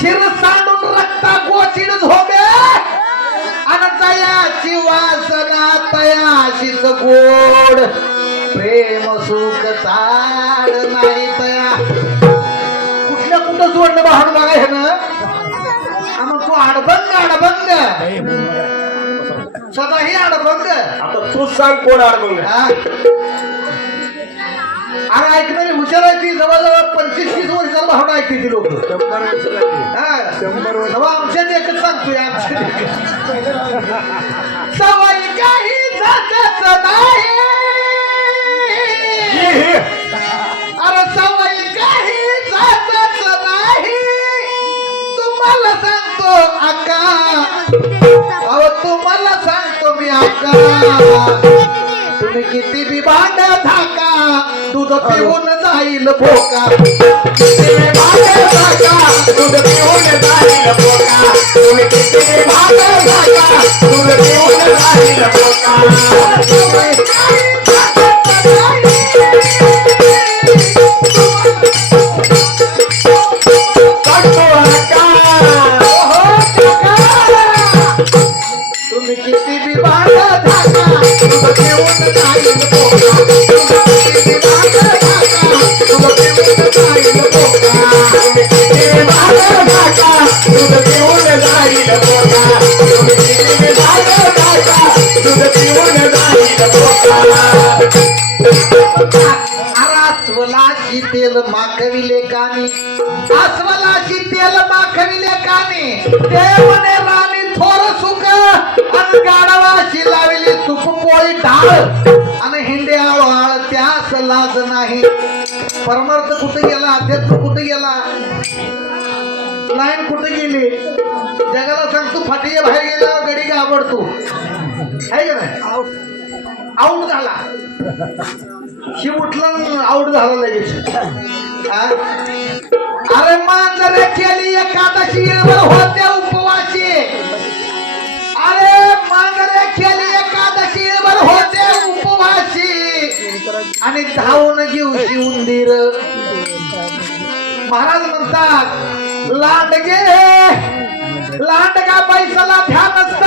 शिर सांडून रक्ता गोचिड झोबे आणि तयाची वासना तयाशीच गोड. प्रेम सुख चाड नाही तया. कुठल्या कुठं जोडलं बाहेर बघा हे ना? तू अडबंग अडबंग स्वतःही अडबंग आता तूच सांग कोण अडबंग अरे ऐकणारी हुशार आहे ती. जवळजवळ पंचवीस तीस वर्षाला भावना ऐकते ती लोक. शंभर वर्ष लागली शंभर वर्ष. तेव्हा आमच्यात एकच सांगतोय. सवय काही जातच नाही. अरे सवय काही जातच नाही. तुम्हाला सांगतो अक्का अहो तुम्हाला सांगतो मी अक्का तुम्ही किती भांड धाका दूध पिऊन जाईल भोका. किती बी भांड धाका दूध पिऊन जाईल भोका. तुम्ही किती बी भांड धाका दूध पिऊन जाईल भोका. आणि हिंडे आळ त्यास लाज नाही. परमार्थ कुठे गेला? अध्यात्म कुठे गेला? लाईन कुठे गेली? जगाला सांगतो फाटीच्या बाहेर गेल्यावर गडी घाबरतो. आहे का नाही? आऊट झाला. शिव उठला आऊट झाला लगेच? अरे मांजरे केली एकादशी होत्या उपवासी. अरे मांजरे केली एकादशी होते उपवासी. आणि धावून घेऊशी उंदीर महाराज म्हणतात लांडगे लांडगा पैसाला ध्यान असत?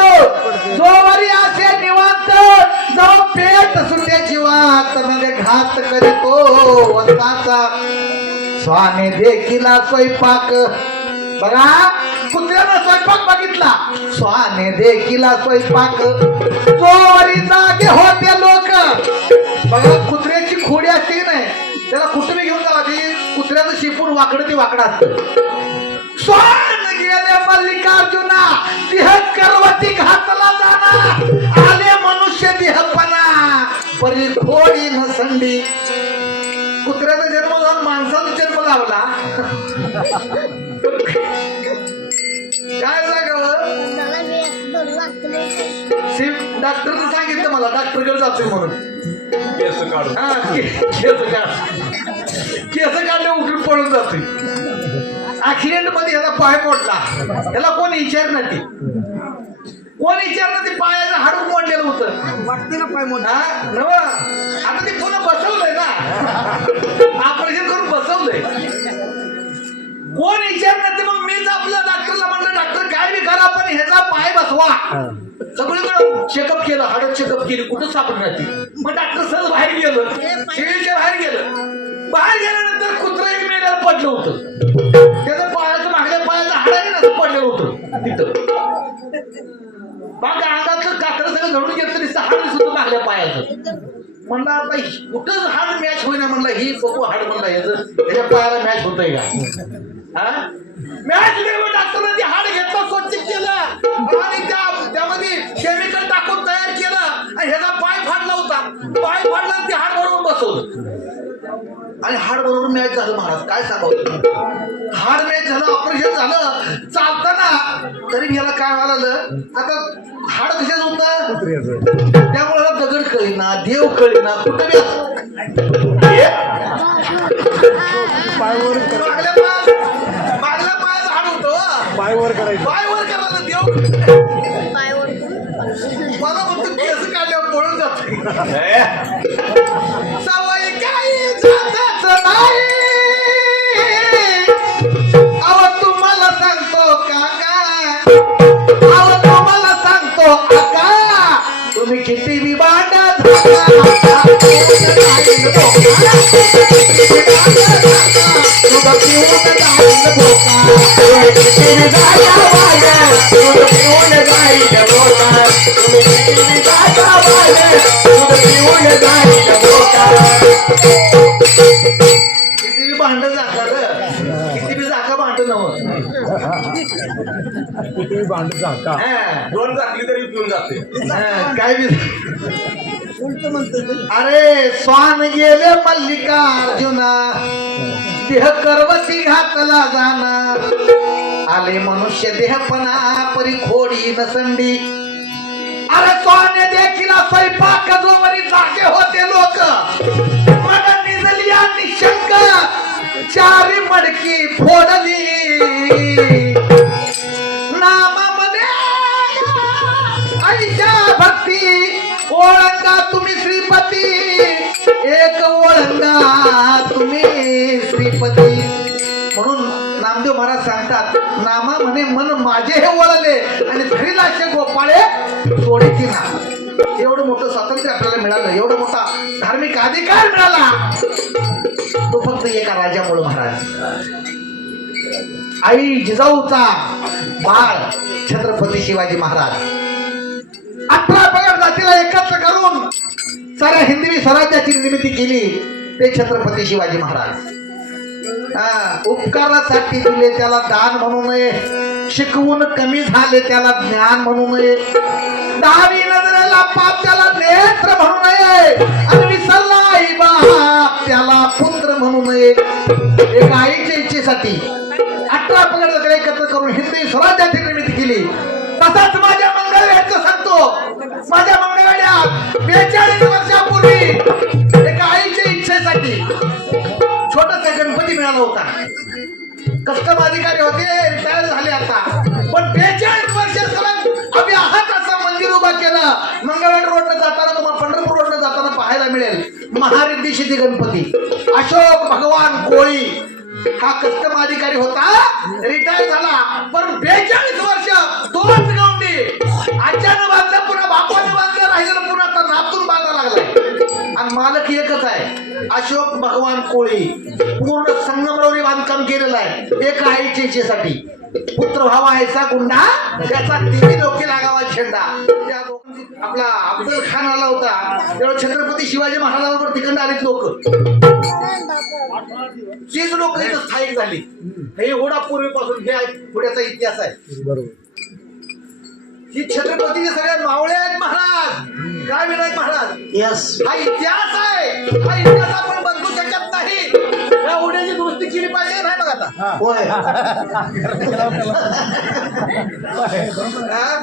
जोवरी असे निवांत जो पेट सुटे जीवात म्हणजे घात करीतो वंताचा स्वामी देखिला स्वयंपाक बघा कुत्र्यानं स्वयंपाक बघितला. स्वाने देखीला स्वयंपाक. चोरी जागे होते लोक. बघा कुत्र्याची खोडी असते की नाही? त्याला कुत्री घेऊन जावा ती कुत्र्याचं शिपून वाकडं ते वाकडं असतं. स्वान गेले मल्लिकार्जुना. देह करवती घातला जाणार आले मनुष्य देहपणा परी खोडी न संडी. कुत्र्याचा जन्म जाऊन माणसाचा जन्म लावला. काय सांगावं डॉक्टरनं सांगितलं मला डॉक्टरकडे जातोय म्हणून. केस. हा, के- काढ. केस काढले उठून पळून जातोय. ऍक्सिडेंटमध्ये ह्याला पाय मोडला. ह्याला कोण विचारणार ते? कोण विचारणार ते? पायाचं हाडूक मोडलेलं होतं. वाटते ना पाय मोठा हा नव. आता ते पुन्हा ह्याचा पाय बसवा. सगळीकडे चेकअप केलं हाड चेकअप केली कुठं सापडणार ती. मग डॉक्टर सहज बाहेर गेलं. सिव्हिलच्या बाहेर गेलं. बाहेर गेल्यानंतर कुत्र एक मेल्याला पडलं होतं. त्याचं पायाचं मागल्या पायाचं हाड आहे ना असं पडलेलं होतं. तिथं. मग अंगातलं काकडं सगळं घडून घेतलं दिसतं हाड सुद्धा मागल्या पायाचं. म्हणलं आता कुठंच हाड मॅच होईना म्हणलं ही बघू हाड म्हणलं याचं त्याच्या पायाला मॅच होतंय का? हा? मॅच डॉक्टरने आणि त्या त्यामध्ये केमिकल टाकून तयार केलं आणि ह्याचा पाय फाडला होता. पाय फाडला ते हाड बरोबर बसवलं. आणि हाड बरोबर मॅच झालं महाराज काय सांगावं हाड मॅच झालं ऑपरेशन झालं. चालताना तरी याला काय व्हायला आता हाड कशाच होतं? त्यामुळे दगड कळीना देव कळीना कुठं बी? पायवर मागल्या पाय मागल्या पायाचं हाड होतं. पायवर करायचं. मला म्हणतो केस काढल्यावर पळून जातो. किती भांड किती नव किती दोन तरी पिऊन जाते. काय बी अरे स्वान गेले मल्लिकार्जुना देह करवती घातला जाना आले मनुष्य देहपणा परी खोडी नसंडी. अरे स्वाने देखील स्वयंपाक जोवरी जागे होते लोक. मन निजलिया निशंक चारी मडकी फोडली. नामामध्ये आईच्या भक्ती ओळखा तुम्ही श्रीपती. म्हणे मन माझे हे वळले आणि श्रीलाशे गोपाळे सोडीची ना एवढं मोठं स्वातंत्र्य आपल्याला मिळालं एवढं मोठा धार्मिक अधिकार मिळाला. तो फक्त एका राजामुळे महाराज. आई जिजाऊचा बाळ छत्रपती शिवाजी महाराज. अठरा पगार जातीला एकत्र करून साऱ्या हिंदवी स्वराज्याची निर्मिती केली ते छत्रपती शिवाजी महाराज. हा, उपकारासाठी दिले त्याला दान म्हणू नये. शिकवून कमी झाले त्याला ज्ञान म्हणू नये. दहावी नजरेला पाप त्याला नेत्र म्हणू नये. आणि विसरला बाप त्याला पुत्र म्हणू नये. एका आईच्या इच्छेसाठी अठरा पगड एकत्र करून हिंदवी स्वराज्याची निर्मिती केली. तसाच माझ्या मंगळवेळचं सांगतो. माझ्या मंगळवेळ्यात बेचाळीस वर्षा मिळाला होता. कस्टम अधिकारी होते रिटायर झाले आता. पण बेचाळीस वर्ष आम्ही आहात असं मंदिर उभा केलं. मंगळवेढ रोडनं जाताना तुम्हाला पंढरपूर रोडनं जाताना पाहायला मिळेल. महारिद्धी सिद्धी गणपती. अशोक भगवान कोळी. हा कस्टम अधिकारी होता रिटायर झाला. पण बेचाळीस वर्ष तोच गवंडी. आजच्यानं बांधलं पुन्हा बापाने बांधलं राहिलेलं पुन्हा आता नातून बांधा लागलाय. आणि मालक एकच आहे. अशोक भगवान कोळी पूर्ण संगमरवरी बांधकाम केलेलं आहे. एका आईच्या इच्छेसाठी पुत्र व्हावा ह्याचा गुंडा त्याचा तिन्ही डोके लागावा झेंडा. दोघांची- आपला अफजल खान आला होता. तेव्हा छत्रपती शिवाजी महाराजांवर तिकडं आलीत लोक. तीच लोक इथं स्थायिक झाली. हे एवढा पूर्वीपासून हे पुढ्याचा इतिहास आहे. बरोबर ही छत्रपतीचे सगळे मावळे आहेत महाराज. काय विनायक महाराज हा इतिहास आहे. हा इतिहास आपण बदलू शकत नाही. या उड्याची दुरुस्ती केली पाहिजे नाही बघ आता. होय. हा?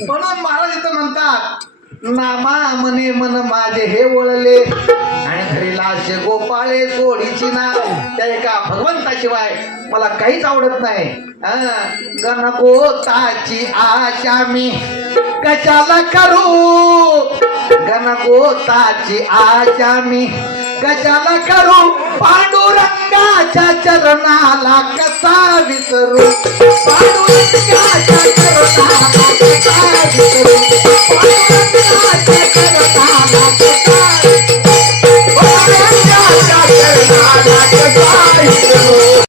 म्हणून महाराज इथं म्हणतात नामा मने मन माझे हे वळले. आणि घरी लाश गोपाळे सोडीची ना त्या एका भगवंताशिवाय मला काहीच आवडत नाही. गणगोताची आशा मी. कशाला करू. गणगोताची आशा मी कशाला करू. पांडुरंगाच्या चरणाला कसा विसरू? पांडुरंगाच्या चरणाला कसा विसरू? पांडुरंगाच्या चरणाला